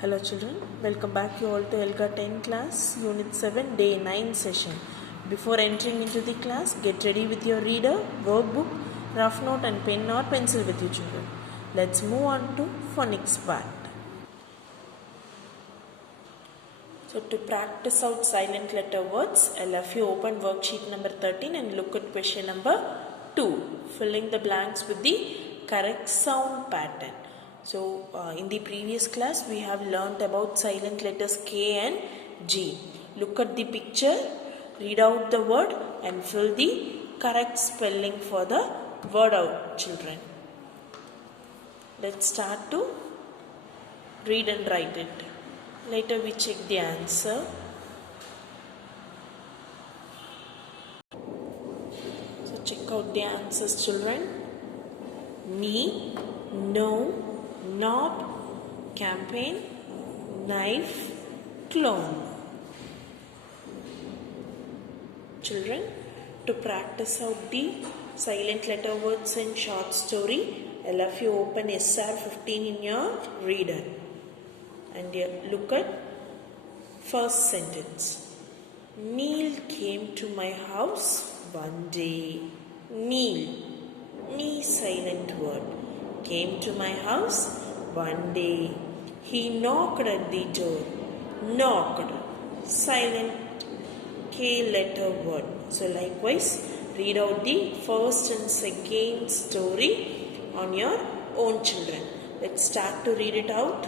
Hello children, welcome back you all to ELGA 10 class, Unit 7, Day 9 session. Before entering into the class, get ready with your reader, workbook, rough note and pen or pencil with you children. Let's move on to phonics part. So to practice out silent letter words, I'll have you open worksheet number 13 and look at question number 2, filling the blanks with the correct sound pattern. So in the previous class we have learnt about silent letters K and G. Look at the picture, read out the word and fill the correct spelling for the word out children. Let's start to read and write it. Later we check the answer. So check out the answers children. Knee, no, knob, campaign, knife, clone. Children, to practice out the silent letter words in short story, I'll have you open SR 15 in your reader. And look at first sentence. Neil came to my house one day. Neil, me silent word, came to my house one day. He knocked at the door. Knocked, silent K letter word. So likewise, read out the first and second story on your own children. Let's start to read it out.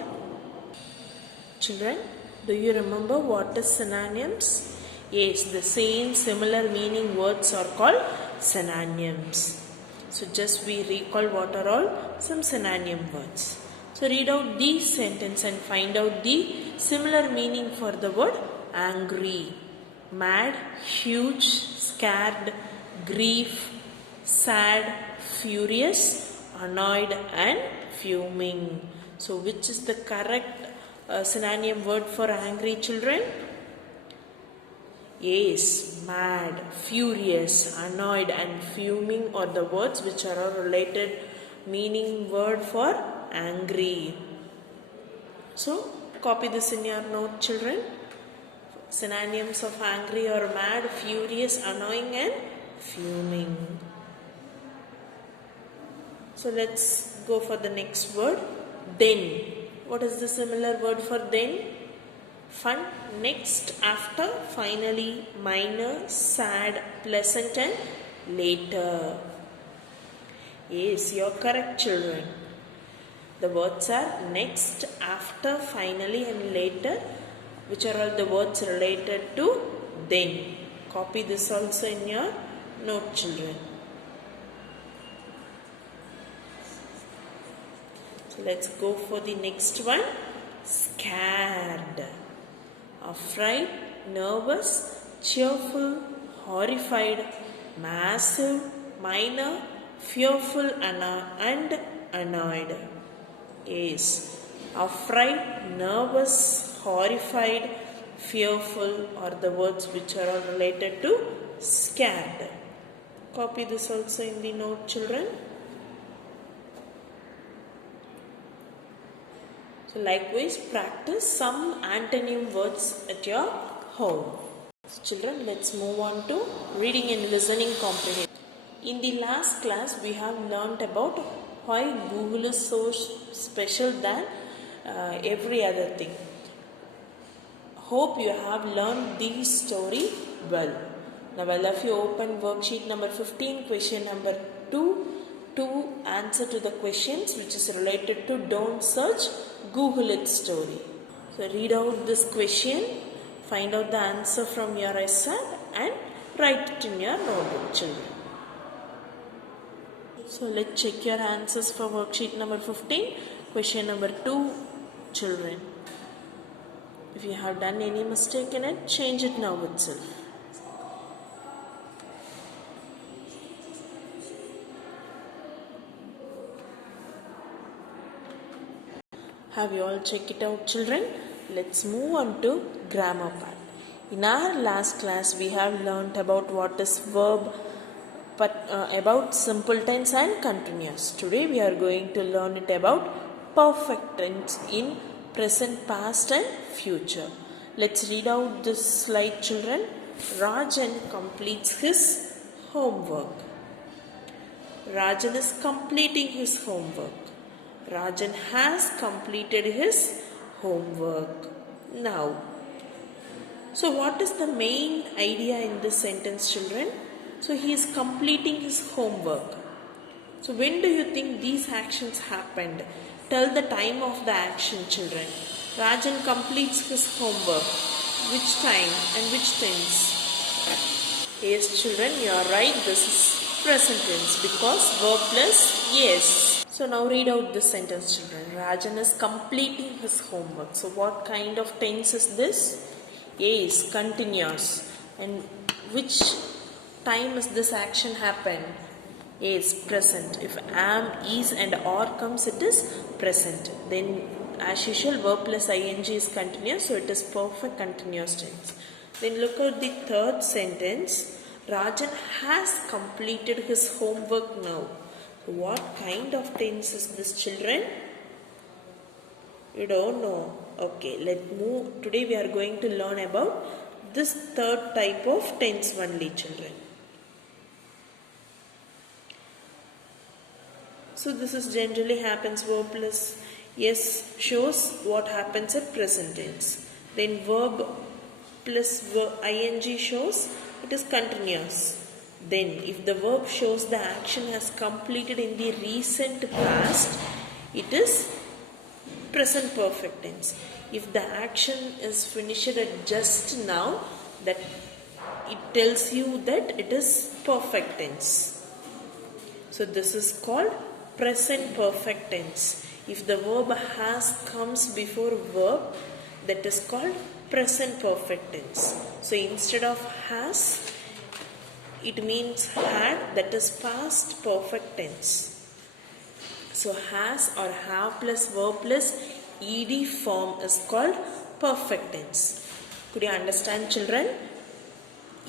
Children, do you remember what is synonyms? Yes, the same similar meaning words are called synonyms. So just we recall what are all some synonym words. So read out the sentence and find out the similar meaning for the word angry. Mad, huge, scared, grief, sad, furious, annoyed and fuming. So which is the correct synonym word for angry children? Yes, mad, furious, annoyed and fuming are the words which are a related meaning word for angry. So copy this in your note children. Synonyms of angry are mad, furious, annoying and fuming. So let's go for the next word. Then. What is the similar word for then? Fun, next, after, finally, minor, sad, pleasant and later. Yes, you are correct children. The words are next, after, finally and later, which are all the words related to then. Copy this also in your note children. So let's go for the next one. Scared. Afraid, nervous, cheerful, horrified, massive, minor, fearful and annoyed. Yes. Afraid, nervous, horrified, fearful are the words which are all related to scared. Copy this also in the note children. So likewise, practice some antonym words at your home. So children, let's move on to reading and listening comprehension. In the last class, we have learnt about why Google is so special than every other thing. Hope you have learned the story well. Now I'll have you open worksheet number 15, question number 2 to answer to the questions which is related to don't search, Google it story. So read out this question, find out the answer from your essay and write it in your notebook children. So let's check your answers for worksheet number 15, question number 2 children. If you have done any mistake in it, change it now itself. Have you all checked it out children? Let's move on to grammar part. In our last class we have learnt about what is verb, about simple tense and continuous. Today we are going to learn it about perfect tense in present, past and future. Let's read out this slide, children. Rajan completes his homework. Rajan is completing his homework. Rajan has completed his homework. Now, so what is the main idea in this sentence, children? So he is completing his homework. So when do you think these actions happened? Tell the time of the action, children. Rajan completes his homework. Which time and which tense? Yes, children, you are right. This is present tense because verb plus yes. So now read out this sentence, children. Rajan is completing his homework. So what kind of tense is this? Yes, continuous. And which time is this action happen? Yes, present. If am, is and or comes, it is present. Then as usual, verb plus ing is continuous, so it is perfect continuous tense. Then look at the third sentence. Rajan has completed his homework now. So what kind of tense is this, children? You don't know. Okay, let's move. Today we are going to learn about this third type of tense only, children. So this is generally happens verb plus yes shows what happens at present tense. Then verb plus ing shows it is continuous. Then if the verb shows the action has completed in the recent past, it is present perfect tense. If the action is finished at just now, that it tells you that it is perfect tense. So this is called present perfect tense. If the verb has comes before verb, that is called present perfect tense. So instead of has, it means had, that is past perfect tense. So has or have plus verb plus ed form is called perfect tense. Could you understand, children?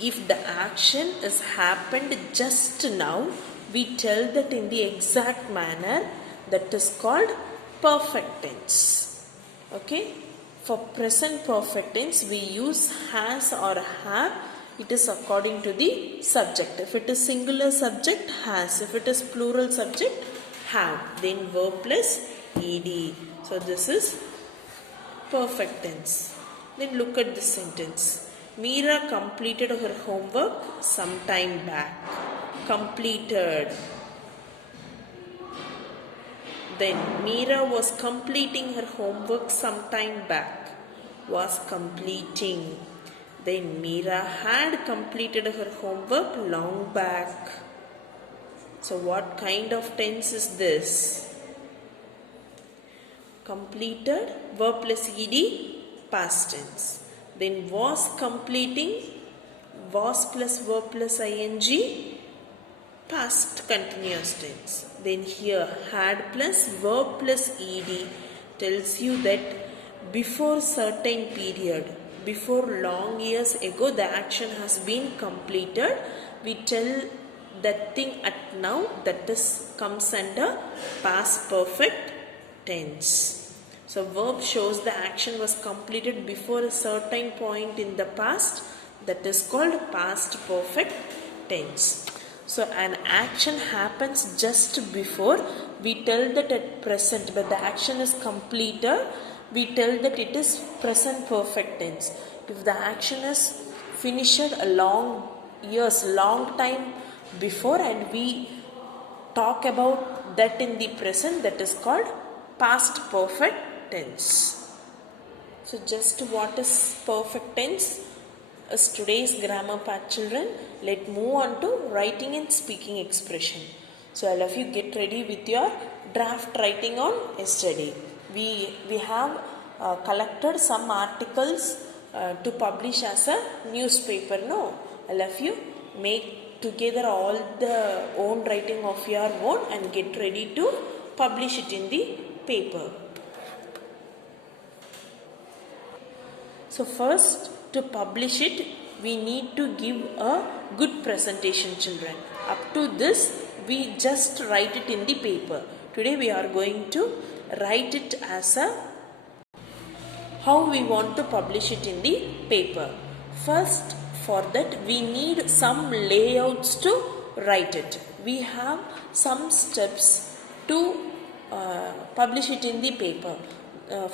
If the action is happened just now, we tell that in the exact manner, that is called perfect tense. Okay? For present perfect tense, we use has or have. It is according to the subject. If it is singular subject, has. If it is plural subject, have. Then verb plus ed. So this is perfect tense. Then look at this sentence. Meera completed her homework some time back. Completed. Then Meera was completing her homework some time back. Was completing. Then Meera had completed her homework long back. So what kind of tense is this? Completed, verb plus ed, past tense. Then was completing, was plus verb plus ing, past continuous tense. Then here had plus verb plus ed tells you that before certain period, before long years ago the action has been completed, we tell that thing at now, that is comes under past perfect tense. So verb shows the action was completed before a certain point in the past, that is called past perfect tense. So an action happens just before, we tell that at present, but the action is completed, we tell that it is present perfect tense. If the action is finished a long time before and we talk about that in the present, that is called past perfect tense. So just what is perfect tense is today's grammar part, children. Let's move on to writing and speaking expression. So all of you get ready with your draft writing on yesterday. We have collected some articles to publish as a newspaper. No, all of you make together all the own writing of your own and get ready to publish it in the paper. So first, to publish it, we need to give a good presentation, children. Up to this, we just write it in the paper. Today we are going to write it as a how we want to publish it in the paper. First, for that we need some layouts to write it. We have some steps to publish it in the paper.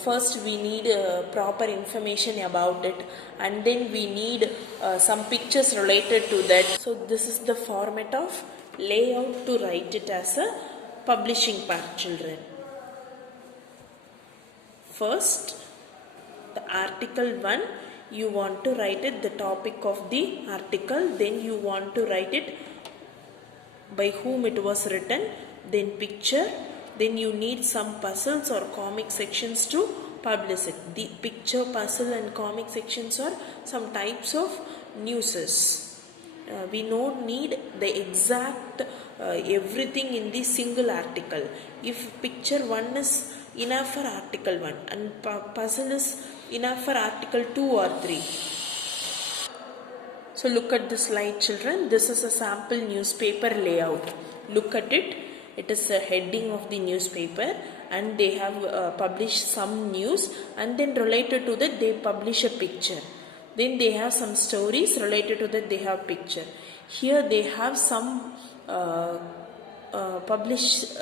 First we need proper information about it, and then we need some pictures related to that. So this is the format of layout to write it as a publishing part, children. First, the article 1, you want to write it the topic of the article, then you want to write it by whom it was written, then picture, then you need some puzzles or comic sections to publish it. The picture, puzzle and comic sections are some types of newses. We don't need the exact everything in the single article. If picture 1 is enough for article 1 and puzzle is enough for article 2 or 3. So look at the slide, children. This is a sample newspaper layout. Look at it. It is the heading of the newspaper, and they have published some news, and then related to that they publish a picture. Then they have some stories related to that they have picture. Here they have some published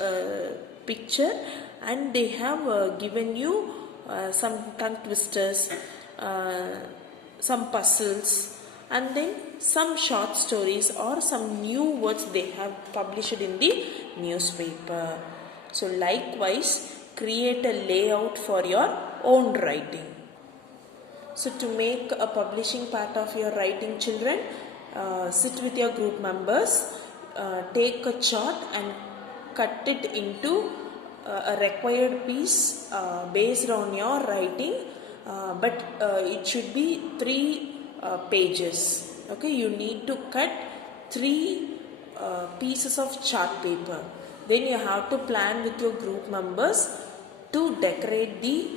picture, and they have given you some tongue twisters, some puzzles, and then some short stories or some new words they have published in the newspaper. So likewise, create a layout for your own writing. So to make a publishing part of your writing, children, sit with your group members, take a chart and cut it into a required piece based on your writing, but it should be 3 pages. Okay, you need to cut 3 pieces of chart paper. Then you have to plan with your group members to decorate the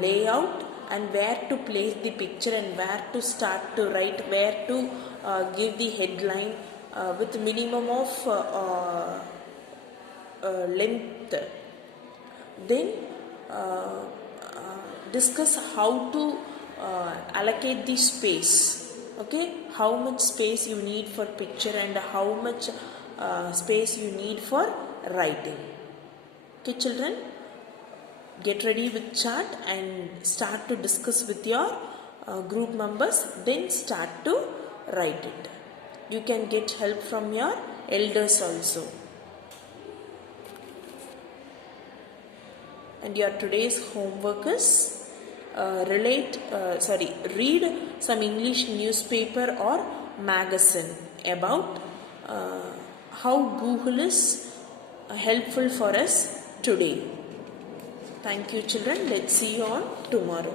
layout, and where to place the picture, and where to start to write, where to give the headline with minimum of length. Then discuss how to allocate the space. Okay, how much space you need for picture and how much space you need for writing. Okay, children, get ready with chart and start to discuss with your group members, then start to write it. You can get help from your elders also. And your today's homework is read some English newspaper or magazine about how Google is helpful for us today. Thank you, children. Let's see you on tomorrow.